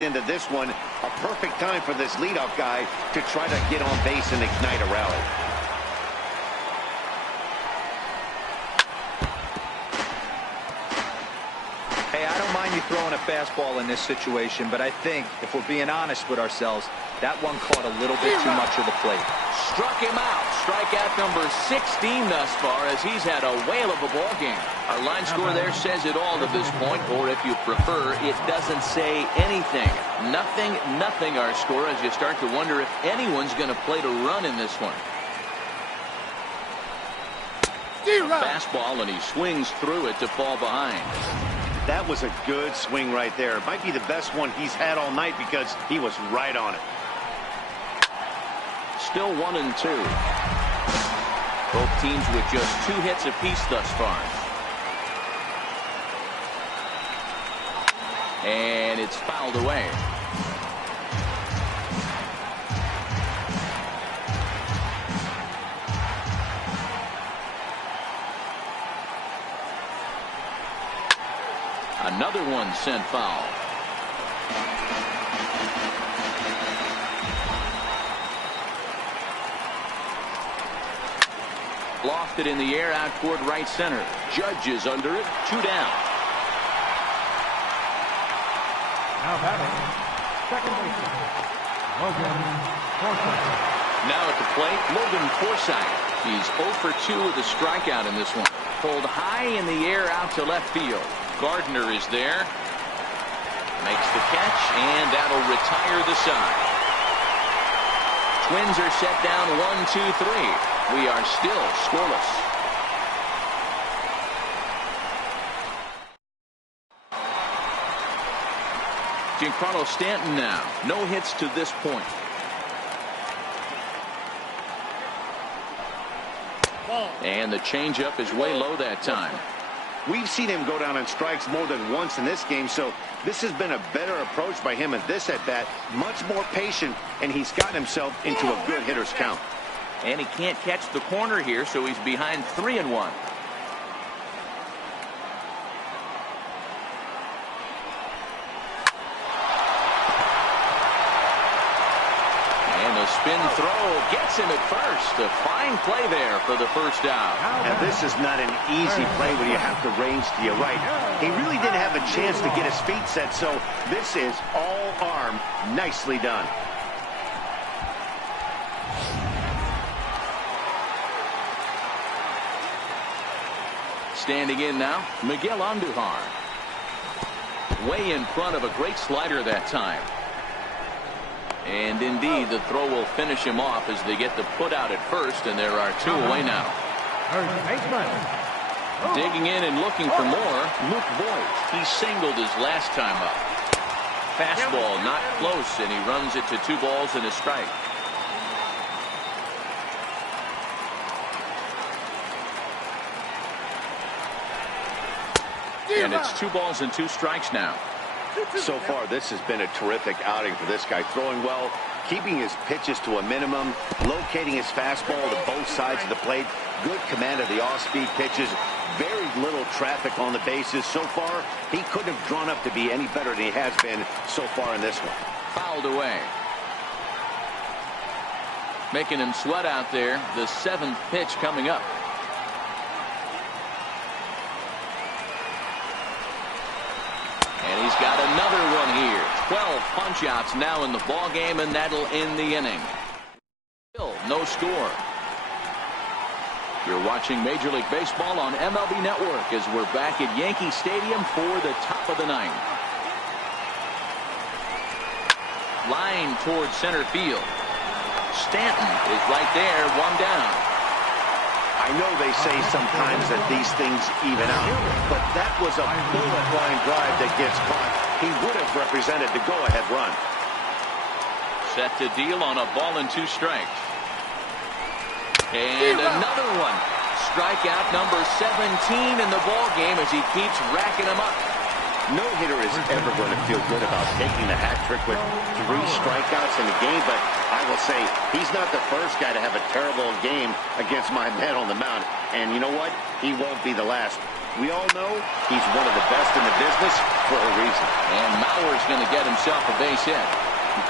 Into this one, a perfect time for this leadoff guy to try to get on base and ignite a rally. Hey, I don't mind you throwing a fastball in this situation, but I think if we're being honest with ourselves, that one caught a little bit too much of the plate. Struck him out. Strikeout number 16 thus far, as he's had a whale of a ball game. Our line score there says it all to this point, or if you prefer, it doesn't say anything. Nothing our score, as you start to wonder if anyone's going to play to run in this one. A fastball, and he swings through it to fall behind. That was a good swing right there. It might be the best one he's had all night because he was right on it. Still 1-2. Both teams with just 2 hits apiece thus far. And it's fouled away. Another one sent foul. Lofted in the air out toward right center. Judge is under it. 2 down. Now batting, second baseman, Logan Forsythe. Now at the plate, Logan Forsythe. He's 0 for 2 with a strikeout in this one. Pulled high in the air out to left field. Gardner is there. Makes the catch, and that'll retire the side. Twins are set down 1-2-3. We are still scoreless. Giancarlo Stanton now. No hits to this point. And the changeup is way low that time. We've seen him go down on strikes more than once in this game, so this has been a better approach by him at this at-bat. Much more patient, and he's gotten himself into a good hitter's count. And he can't catch the corner here, so he's behind 3-1. Spin throw gets him at first. A fine play there for the first out. And this is not an easy play when you have to range to your right. He really didn't have a chance to get his feet set, so this is all arm. Nicely done. Standing in now, Miguel Andujar. Way in front of a great slider that time. And indeed, the throw will finish him off as they get the put out at first, and there are 2 away now. Digging in and looking for more, Luke Voigt. He singled his last time up. Fastball not close, and he runs it to 2 balls and a strike. And it's 2 balls and 2 strikes now. So far, this has been a terrific outing for this guy. Throwing well, keeping his pitches to a minimum, locating his fastball to both sides of the plate, good command of the off-speed pitches, very little traffic on the bases. So far, he couldn't have drawn up to be any better than he has been so far in this one. Fouled away. Making him sweat out there. The 7th pitch coming up. And he's got another one here. 12 punch-outs now in the ball game, and that'll end the inning. Still no score. You're watching Major League Baseball on MLB Network as we're back at Yankee Stadium for the top of the 9th. Line towards center field. Stanton is right there, 1 down. I know they say sometimes that these things even out, but that was a bullet line drive that gets caught. He would have represented the go-ahead run. Set to deal on a ball and 2 strikes. And another one. Strikeout number 17 in the ball game as he keeps racking them up. No hitter is ever going to feel good about taking the hat trick with 3 strikeouts in the game, but I will say he's not the first guy to have a terrible game against my man on the mound. And you know what? He won't be the last. We all know he's one of the best in the business for a reason. And Mauer's going to get himself a base hit.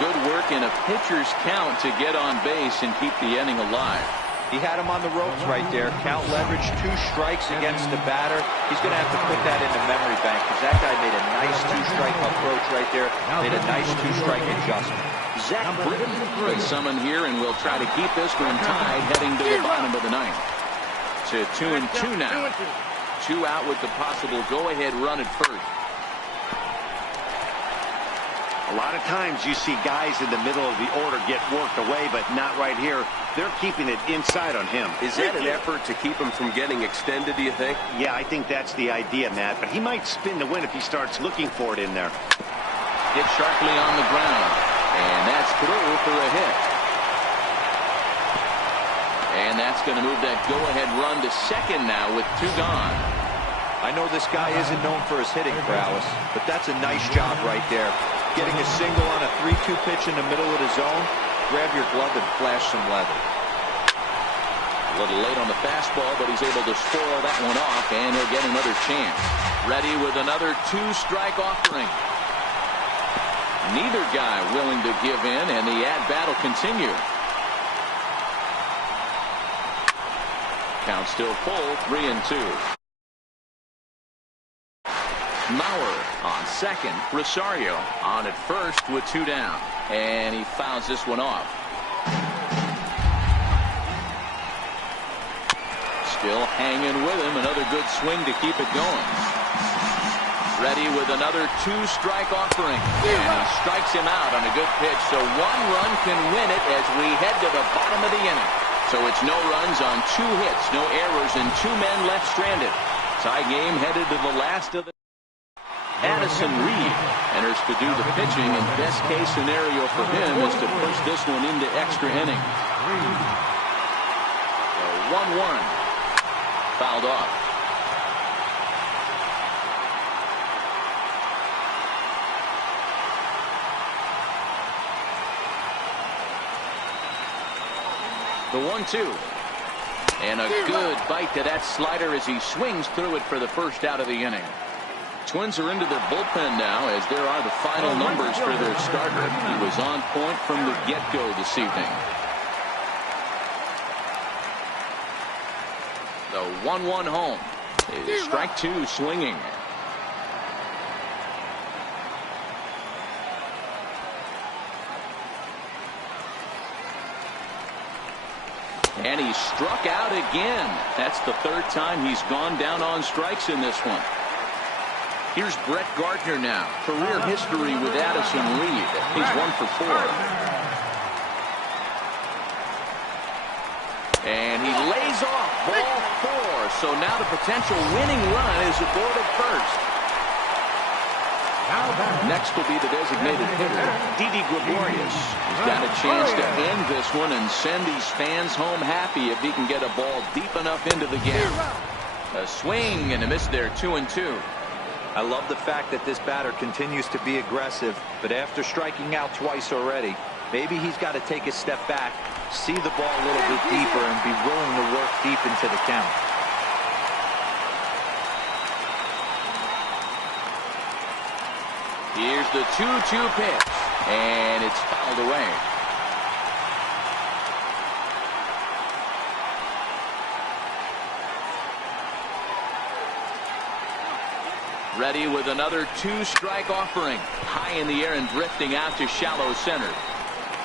Good work in a pitcher's count to get on base and keep the inning alive. He had him on the ropes right there. Count leverage, 2 strikes against the batter. He's going to have to put that in the memory bank because that guy made a nice 2-strike approach right there. Made a nice 2-strike adjustment. Zach Britton been summoned here, and we'll try to keep this one tied heading to the bottom of the ninth. To 2-2 now. 2 out with the possible go-ahead run at first. A lot of times you see guys in the middle of the order get worked away, but not right here. They're keeping it inside on him. Is that an effort to keep him from getting extended, do you think? Yeah, I think that's the idea, Matt. But he might spin the win if he starts looking for it in there. Hit sharply on the ground. And that's through for a hit. And that's going to move that go-ahead run to second now with 2 gone. I know this guy isn't known for his hitting prowess, but that's a nice job right there. Getting a single on a 3-2 pitch in the middle of the zone. Grab your glove and flash some leather. A little late on the fastball, but he's able to spoil that one off, and he'll get another chance. Ready with another 2-strike offering. Neither guy willing to give in, and the at-bat will continue. Count still full, 3-2. Mauer on second. Rosario on at first with 2 down. And he fouls this one off. Still hanging with him. Another good swing to keep it going. Ready with another 2-strike offering. And he strikes him out on a good pitch. So 1 run can win it as we head to the bottom of the inning. So it's no runs on 2 hits, no errors, and 2 men left stranded. Tie game headed to the last of the. Addison Reed enters to do the pitching, and best case scenario for him is to push this one into extra inning. 1-1. Fouled off. The 1-2. And a good bite to that slider as he swings through it for the first out of the inning. Twins are into their bullpen now, as there are the final numbers for their starter. He was on point from the get-go this evening. The 1-1 home is strike 2 swinging. And he struck out again. That's the 3rd time he's gone down on strikes in this one. Here's Brett Gardner now. Career history with Addison Reed. He's 1 for 4. And he lays off ball 4. So now the potential winning run is aboard at first. Next will be the designated hitter, Didi Gregorius. He's got a chance to end this one and send these fans home happy if he can get a ball deep enough into the gap. A swing and a miss there, 2-2. I love the fact that this batter continues to be aggressive, but after striking out twice already, maybe he's got to take a step back, see the ball a little bit deeper, and be willing to work deep into the count. Here's the 2-2 pitch, and it's fouled away. Ready with another 2-strike offering. High in the air and drifting out to shallow center.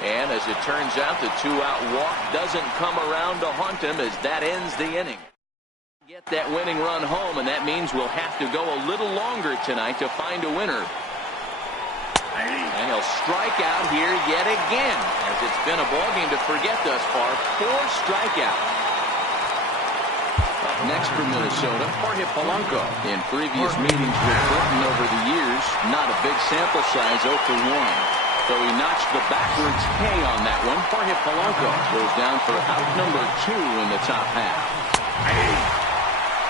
And as it turns out, the 2-out walk doesn't come around to haunt him as that ends the inning. Get that winning run home, and that means we'll have to go a little longer tonight to find a winner. And he'll strike out here yet again, as it's been a ballgame to forget thus far. 4 strikeouts. Up next for Minnesota, Jorge Polanco. In previous meetings with Britton over the years, not a big sample size, 0 for 1. So he notched the backwards K on that one. Jorge Polanco goes down for out number 2 in the top half.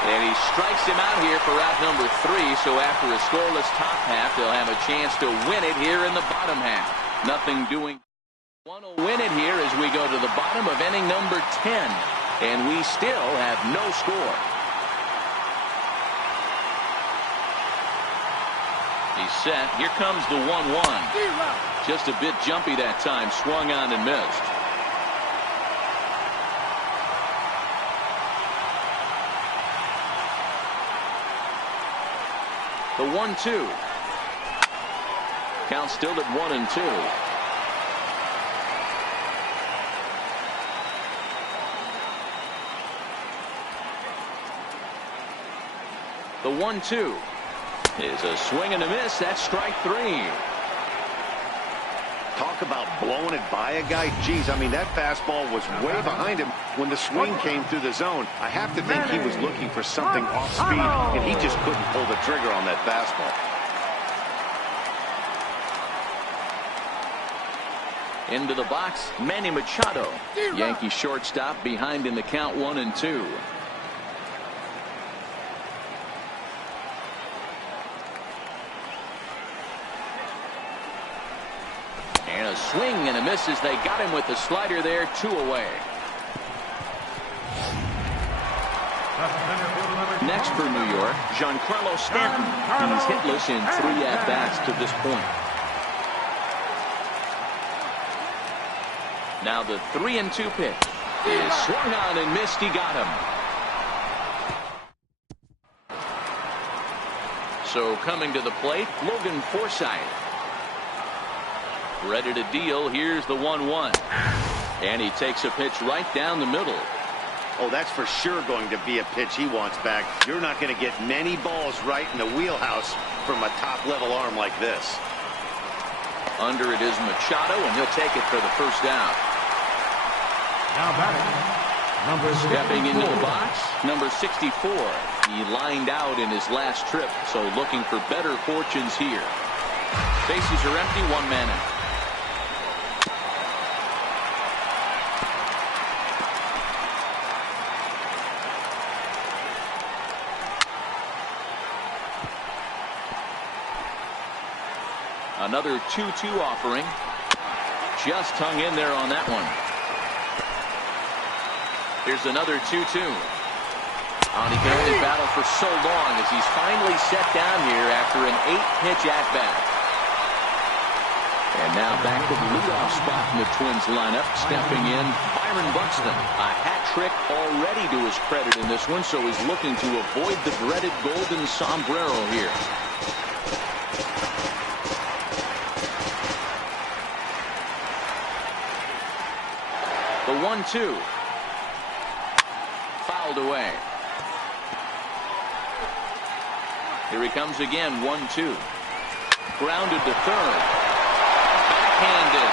And he strikes him out here for out number 3, so after a scoreless top half, they'll have a chance to win it here in the bottom half. Nothing doing. One will win it here as we go to the bottom of inning number 10. And we still have no score. He's set. Here comes the 1-1. Just a bit jumpy that time. Swung on and missed. The 1-2. Count still at 1-2. The 1-2 is a swing and a miss. That's strike 3. Talk about blowing it by a guy. Geez, I mean, that fastball was way behind him when the swing came through the zone. I have to think he was looking for something off speed, and he just couldn't pull the trigger on that fastball. Into the box, Manny Machado. Yankee shortstop behind in the count 1-2. And a swing and a miss as they got him with the slider there. 2 away. Next for New York, Giancarlo Stanton. He's hitless in 3 at-bats to this point. Now the 3-2 pitch is swung on and missed. He got him. So coming to the plate, Logan Forsythe. Ready to deal. Here's the 1-1. And he takes a pitch right down the middle. Oh, that's for sure going to be a pitch he wants back. You're not going to get many balls right in the wheelhouse from a top-level arm like this. Under it is Machado, and he'll take it for the first out. Now batting, number 64. Stepping into the box, number 64. He lined out in his last trip, so looking for better fortunes here. Bases are empty, 1 man out. Another 2-2 offering. Just hung in there on that one. Here's another 2-2. And he can only battle for so long as he's finally set down here after an 8-pitch at-bat. And now back to the leadoff spot in the Twins lineup. Stepping in, Byron Buxton. A hat trick already to his credit in this one, so he's looking to avoid the dreaded golden sombrero here. The 1-2. Fouled away. Here he comes again, 1-2. Grounded to third. Backhanded.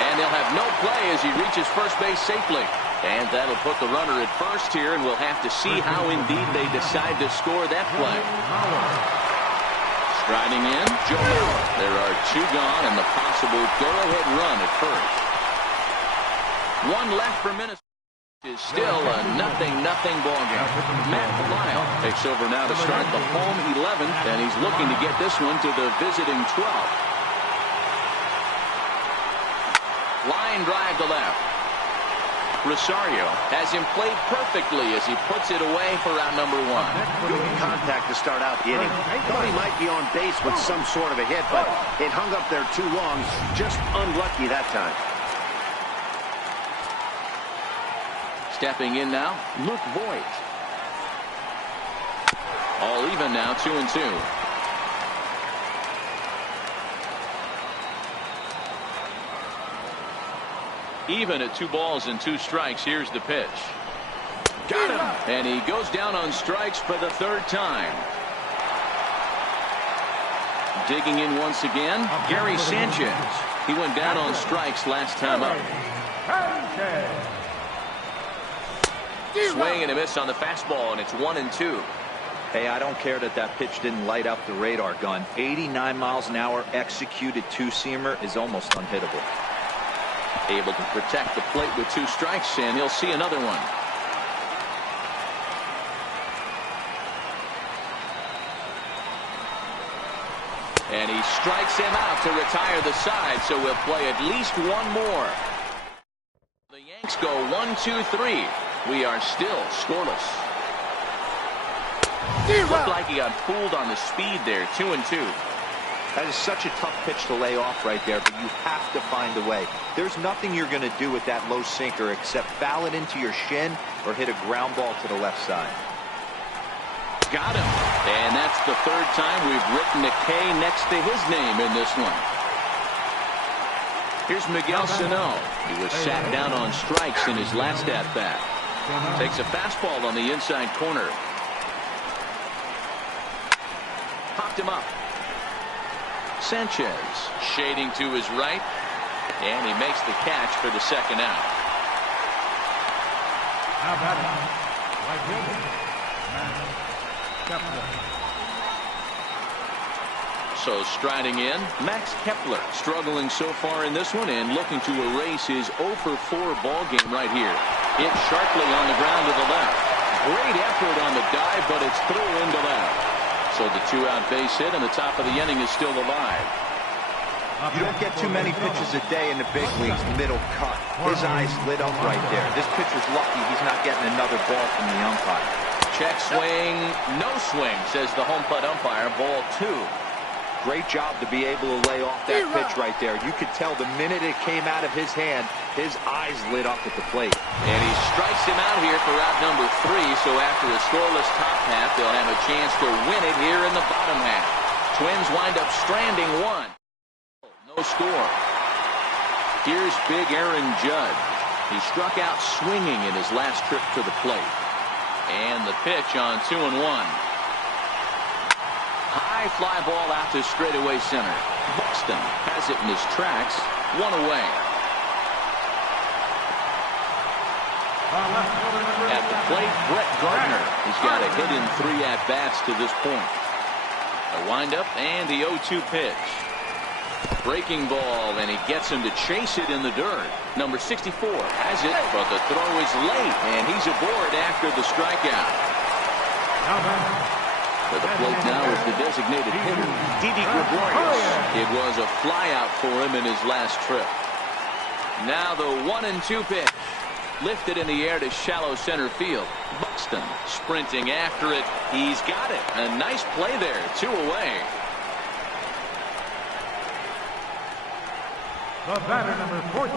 And he'll have no play as he reaches first base safely. And that'll put the runner at first here, and we'll have to see how indeed they decide to score that play. Striding in, Joe Mauer. There are 2 gone and the possible go-ahead run at first. 1 left for Minnesota. Is still a 0-0 ball game. Matt Lyle takes over now to start the home 11th, and he's looking to get this one to the visiting 12th. Line drive to left. Rosario has him played perfectly as he puts it away for out number 1. Good contact to start out the inning. Thought he might be on base with some sort of a hit, but it hung up there too long. Just unlucky that time. Stepping in now, Luke Voigt. All even now, 2-2. Even at 2 balls and 2 strikes. Here's the pitch. Got him! And he goes down on strikes for the 3rd time. Digging in once again, Gary Sanchez. He went down on strikes last time up. Swing and a miss on the fastball, and it's 1-2. Hey, I don't care that that pitch didn't light up the radar gun. 89 miles an hour executed 2-seamer is almost unhittable. Able to protect the plate with 2 strikes, and he'll see another one. And he strikes him out to retire the side, so we'll play at least 1 more. The Yanks go 1-2-3. We are still scoreless. Looked like he got fooled on the speed there. 2-2. That is such a tough pitch to lay off right there, but you have to find a way. There's nothing you're going to do with that low sinker except foul it into your shin or hit a ground ball to the left side. Got him. And that's the third time we've written a K next to his name in this one. Here's Miguel Sano. He was sat down on strikes in his last at-bat. Takes a fastball on the inside corner. Popped him up. Sanchez shading to his right, and he makes the catch for the second out. Now batting, right fielder, Kepler. So striding in, Max Kepler, struggling so far in this one and looking to erase his 0-for-4 ball game right here. Hit sharply on the ground to the left. Great effort on the dive, but it's through into left. So the 2-out base hit, and the top of the inning is still alive. You don't get too many pitches a day in the big leagues, middle cut. His eyes lit up right there. This pitcher's lucky he's not getting another ball from the umpire. Check swing, no swing, says the home plate umpire. Ball 2. Great job to be able to lay off that pitch right there. You could tell the minute it came out of his hand, his eyes lit up at the plate. And he strikes him out here for out number 3. So after a scoreless top half, they'll have a chance to win it here in the bottom half. Twins wind up stranding 1. No score. Here's big Aaron Judd. He struck out swinging in his last trip to the plate. And the pitch on 2-1. High fly ball out to straightaway center. Buxton has it in his tracks. 1 away. At the plate, Brett Gardner. He's got a hit in 3 at-bats to this point. A windup and the 0-2 pitch. Breaking ball, and he gets him to chase it in the dirt. Number 64 has it, but the throw is late, and he's aboard after the strikeout. To the plate now is the designated hitter, Didi Gregorius. It was a flyout for him in his last trip. Now the 1-2 pitch. Lifted in the air to shallow center field. Buxton sprinting after it. He's got it. A nice play there. 2 away. The batter, number 14,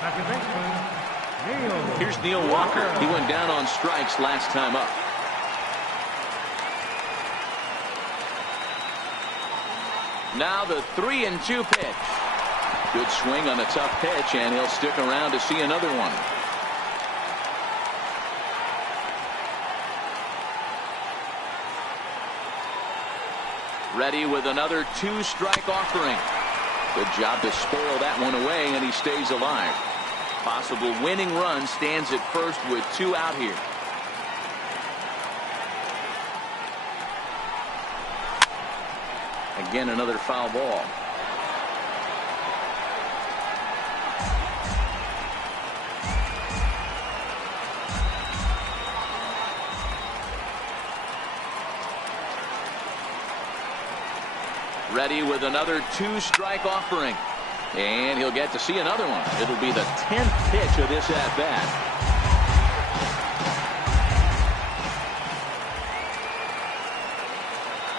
second baseman, Neil. Here's Neil Walker. He went down on strikes last time up. Now the 3-2 pitch. Good swing on a tough pitch, and he'll stick around to see another one. Ready with another 2-strike offering. Good job to spoil that one away, and he stays alive. Possible winning run stands at first with 2 out here. Again, another foul ball. Ready with another 2-strike offering. And he'll get to see another one. It'll be the 10th pitch of this at-bat.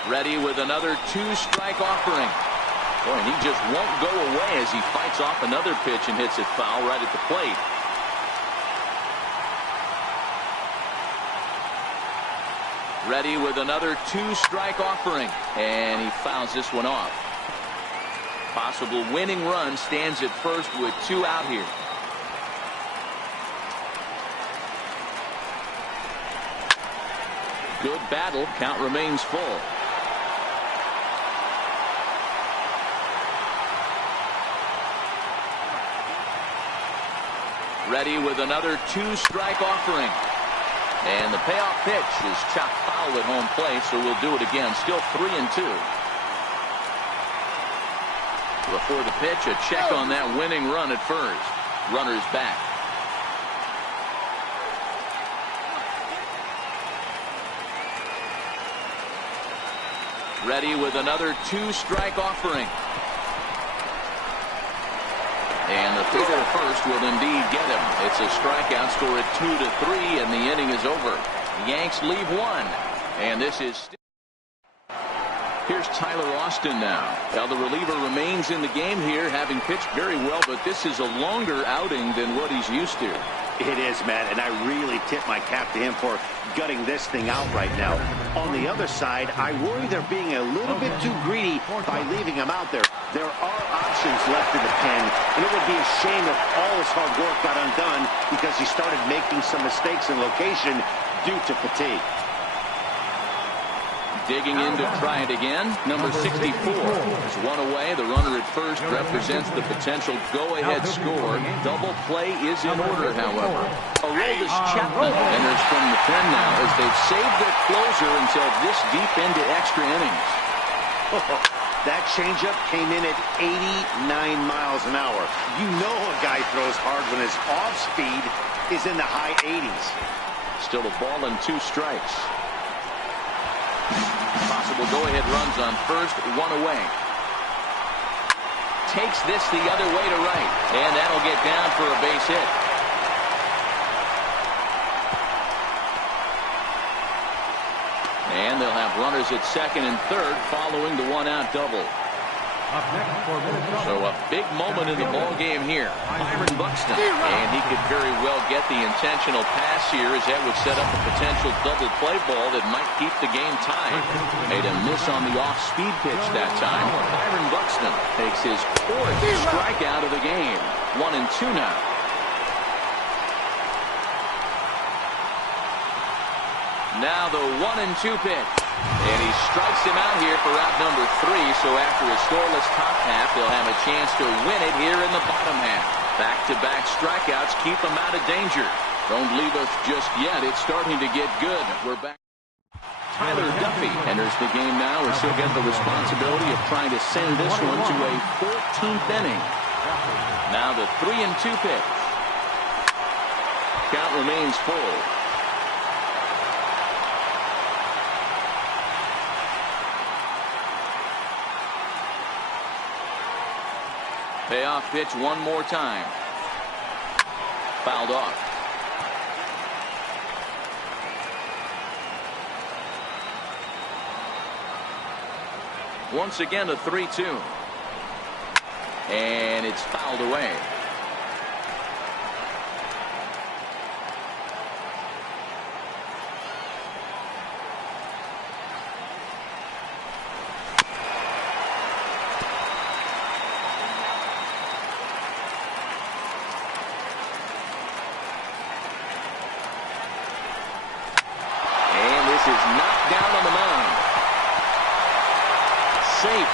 Ready with another 2-strike offering. Boy, and he just won't go away as he fights off another pitch and hits it foul right at the plate. Ready with another 2-strike offering. And he fouls this one off. Possible winning run stands at first with 2 out here. Good battle. Count remains full. Ready with another 2-strike offering. And the payoff pitch is chopped foul at home plate, so we'll do it again. Still 3-2. Before the pitch, a check on that winning run at first. Runner's back. Ready with another 2-strike offering. And the throw to first will indeed get him. It's a strikeout, score at 2-3, and the inning is over. The Yanks leave 1. And this is... Here's Tyler Austin now. Now the reliever remains in the game here, having pitched very well, but this is a longer outing than what he's used to. It is, Matt, and I really tip my cap to him for gutting this thing out right now. On the other side, I worry they're being a little bit too greedy by leaving him out there. There are options left in the pen, and it would be a shame if all his hard work got undone because he started making some mistakes in location due to fatigue. Digging in to try it again. Number 64 is one away. The runner at first represents the potential go-ahead score. Double play is in order, however. Aroldis Chapman enters from the pen now as they've saved their closer until this deep into extra innings. That changeup came in at 89 miles an hour. You know a guy throws hard when his off speed is in the high 80s. Still a ball and 2 strikes. Possible go-ahead runs on first, 1 away. Takes this the other way to right, and that'll get down for a base hit. And they'll have runners at second and third following the 1-out double. So a big moment in the ball game here. Byron Buxton, and he could very well get the intentional pass here, as that would set up a potential double play ball that might keep the game tied. Made a miss on the off-speed pitch that time. Byron Buxton takes his 4th strikeout of the game. 1-2 now. Now the 1-2 pitch. And he strikes him out here for out number 3. So after a scoreless top half, they'll have a chance to win it here in the bottom half. Back-to-back strikeouts keep them out of danger. Don't leave us just yet. It's starting to get good. We're back. Tyler Duffy enters the game now as he'll get the responsibility of trying to send this one to a 14th inning. Now the 3-2 pitch. Count remains full. Payoff pitch one more time. Fouled off. Once again a 3-2. And it's fouled away.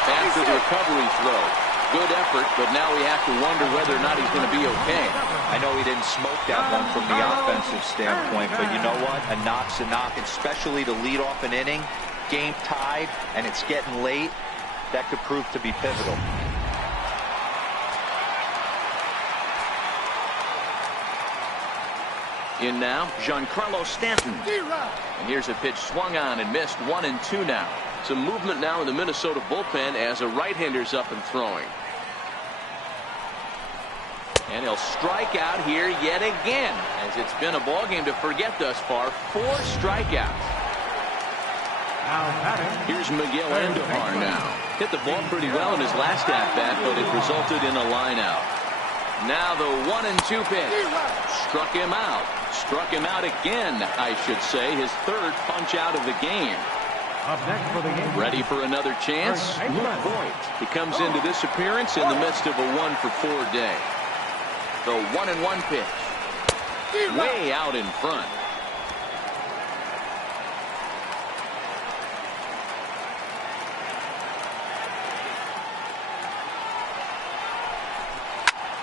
After the recovery throw. Good effort, but now we have to wonder whether or not he's going to be okay. I know he didn't smoke that one from the offensive standpoint, but you know what? A knock's a knock, especially to lead off an inning. Game tied, and it's getting late. That could prove to be pivotal. In now, Giancarlo Stanton. And here's a pitch swung on and missed. 1-2 now. Some movement now in the Minnesota bullpen as a right-hander's up and throwing. And he'll strike out here yet again, as it's been a ball game to forget thus far. 4 strikeouts. Here's Miguel Andujar now. Hit the ball pretty well in his last at-bat, but it resulted in a line-out. Now the 1-2 pitch. Struck him out. Struck him out again, I should say. His 3rd punch out of the game. Up next for the game. Ready for another chance? Luke Voigt. He comes into this appearance in the midst of a 1-for-4 day. The 1-1 pitch. Way out in front.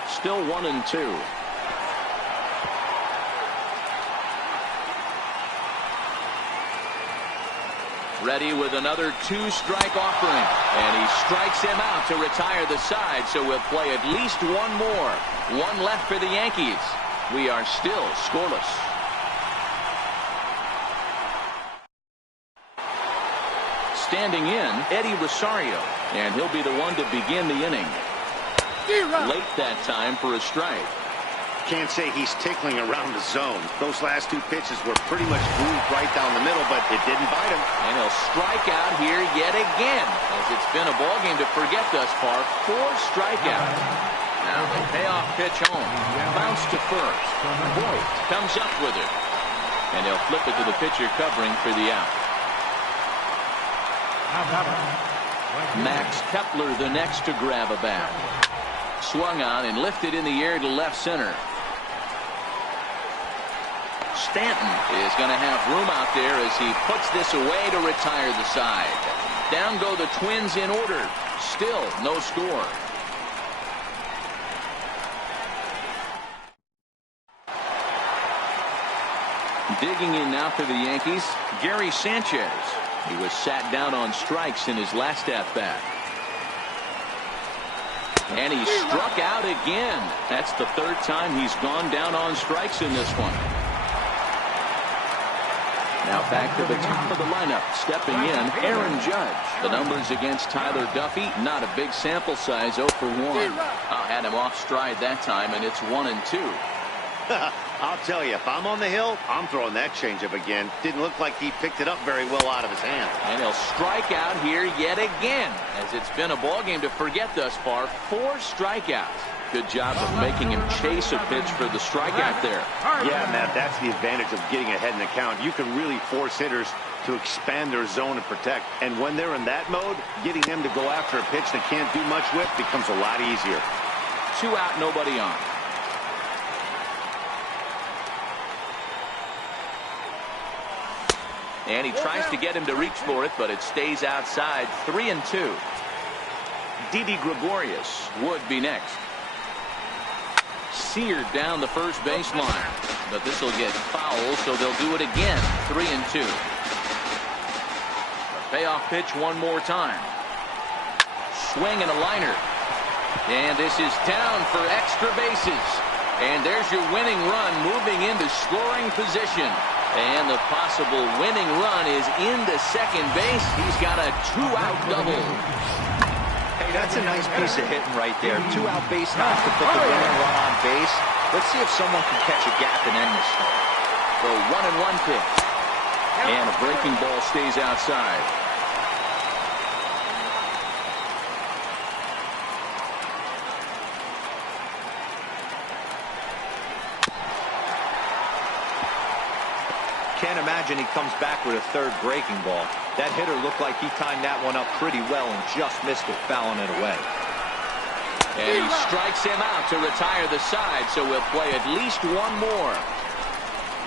Still 1-2. Ready with another 2-strike offering. And he strikes him out to retire the side, so we'll play at least one more. 1 left for the Yankees. We are still scoreless. Standing in, Eddie Rosario. And he'll be the one to begin the inning. Late that time for a strike. Can't say he's tickling around the zone. Those last two pitches were pretty much grooved right down the middle, but it didn't bite him. And he'll strike out here yet again, as it's been a ball game to forget thus far. 4 strikeouts. Now the payoff pitch home. Bounce to first. Boyd comes up with it. And he'll flip it to the pitcher covering for the out. Max Kepler the next to grab a bat. Swung on and lifted in the air to left center. Stanton is going to have room out there as he puts this away to retire the side. Down go the Twins in order. Still no score. Digging in now for the Yankees, Gary Sanchez. He was sat down on strikes in his last at-bat. And he struck out again. That's the 3rd time he's gone down on strikes in this one. Now back to the top of the lineup. Stepping in, Aaron Judge. The numbers against Tyler Duffy, not a big sample size, 0 for 1. Had him off stride that time, and it's 1-2. I'll tell you, if I'm on the hill, I'm throwing that changeup again. Didn't look like he picked it up very well out of his hand. And he'll strike out here yet again, as it's been a ball game to forget thus far. 4 strikeouts. Good job of making him chase a pitch for the strikeout there. Yeah, Matt, that's the advantage of getting ahead in the count. You can really force hitters to expand their zone and protect. And when they're in that mode, getting them to go after a pitch they can't do much with becomes a lot easier. 2 out, nobody on. And he tries to get him to reach for it, but it stays outside. 3-2. Didi Gregorius would be next. Seared down the first baseline, but this will get foul, so they'll do it again. 3-2. The payoff pitch one more time. Swing and a liner. And this is down for extra bases. And there's your winning run moving into scoring position. And the possible winning run is into second base. He's got a 2-out double. Hey, that's a nice piece of hitting right there. 2-out base knocks to put the winning run on base. Let's see if someone can catch a gap and end this thing. The 1-1 pitch. And a breaking ball stays outside. Can't imagine he comes back with a 3rd breaking ball. That hitter looked like he timed that one up pretty well and just missed it, fouling it away. And he strikes him out to retire the side, so we'll play at least 1 more.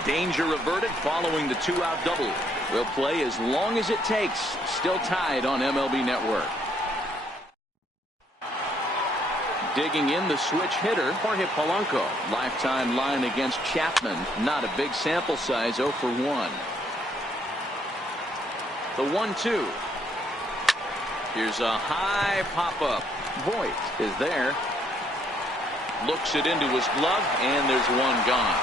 Danger averted following the 2-out double. We'll play as long as it takes. Still tied on MLB Network. Digging in the switch hitter, Jorge Polanco. Lifetime line against Chapman. Not a big sample size, 0 for 1. The 1-2. Here's a high pop-up. Voit is there. Looks it into his glove, and there's one gone.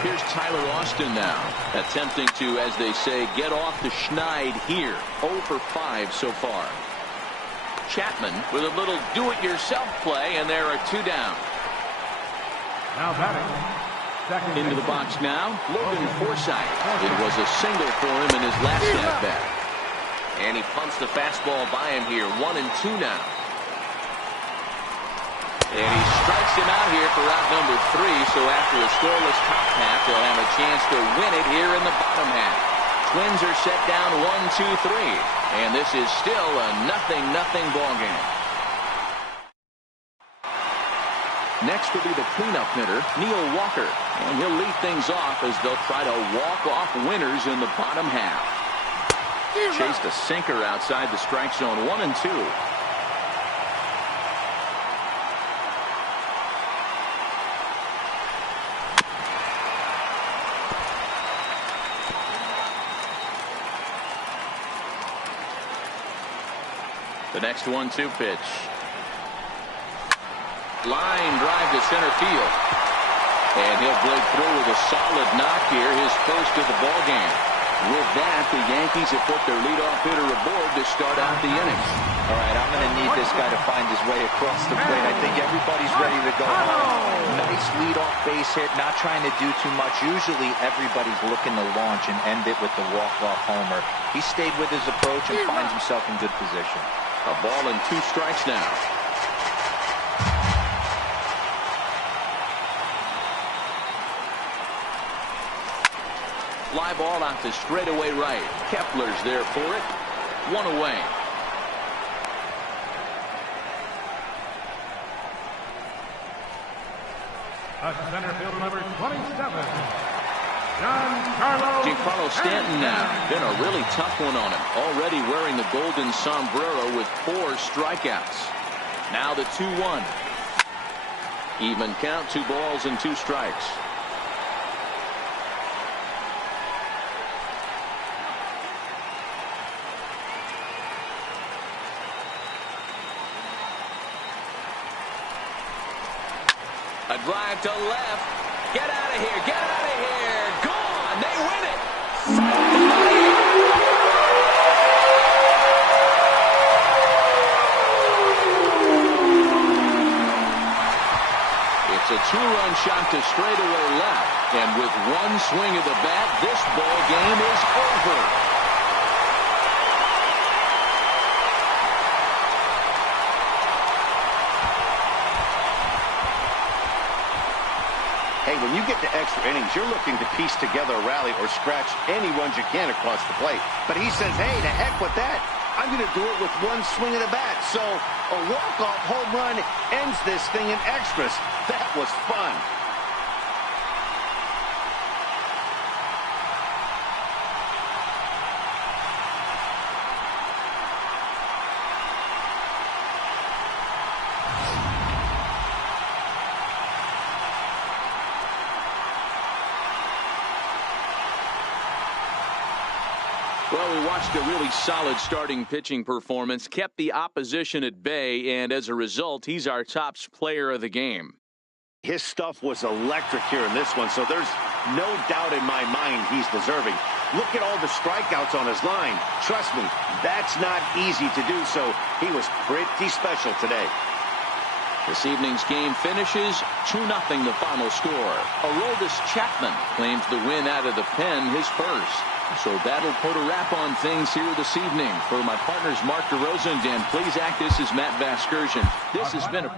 Here's Tyler Austin now, attempting to, as they say, get off the schneid here. 0 for 5 so far. Chapman with a little do-it-yourself play, and there are 2 down. Now batting. Into the box now, Logan Forsythe. It was a single for him in his last at-bat. And he pumps the fastball by him here. 1-2 now. And he strikes him out here for out number 3. So after a scoreless top half, they'll have a chance to win it here in the bottom half. Twins are set down 1-2-3. And this is still a 0-0 ball game. Next will be the cleanup hitter, Neil Walker. And he'll lead things off as they'll try to walk off winners in the bottom half. Chased a sinker outside the strike zone. 1-2. The next 1-2 pitch. Line drive to center field. And he'll break through with a solid knock here, his first of the ball game. With that, the Yankees have put their leadoff hitter aboard to start out the inning. All right, I'm going to need this guy to find his way across the plate. I think everybody's ready to go home. Nice leadoff base hit, not trying to do too much. Usually everybody's looking to launch and end it with the walk-off homer. He stayed with his approach and finds himself in good position. A ball and 2 strikes now. Fly ball out to straightaway right. Kepler's there for it. 1 away. Center field number 27. Giancarlo Stanton now. Been a really tough one on him. Already wearing the golden sombrero with 4 strikeouts. Now the 2-1. Even count, 2 balls and 2 strikes. A drive to left. Get out of here. Get out of here. Gone. They win it. It's a 2-run shot to straightaway left. And with 1 swing of the bat, this ball game is over. Hey, when you get to extra innings, you're looking to piece together a rally or scratch any runs you can across the plate. But he says, hey, to heck with that. I'm going to do it with 1 swing of the bat. So a walk-off home run ends this thing in extras. That was fun. Well, we watched a really solid starting pitching performance, kept the opposition at bay, and as a result, he's our top player of the game. His stuff was electric here in this one, so there's no doubt in my mind he's deserving. Look at all the strikeouts on his line. Trust me, that's not easy to do, so he was pretty special today. This evening's game finishes 2-0 the final score. Aroldis Chapman claims the win out of the pen, his first. So that'll put a wrap on things here this evening. For my partners Mark DeRosa and Dan Plesac, this is Matt Vasgersian. This has been a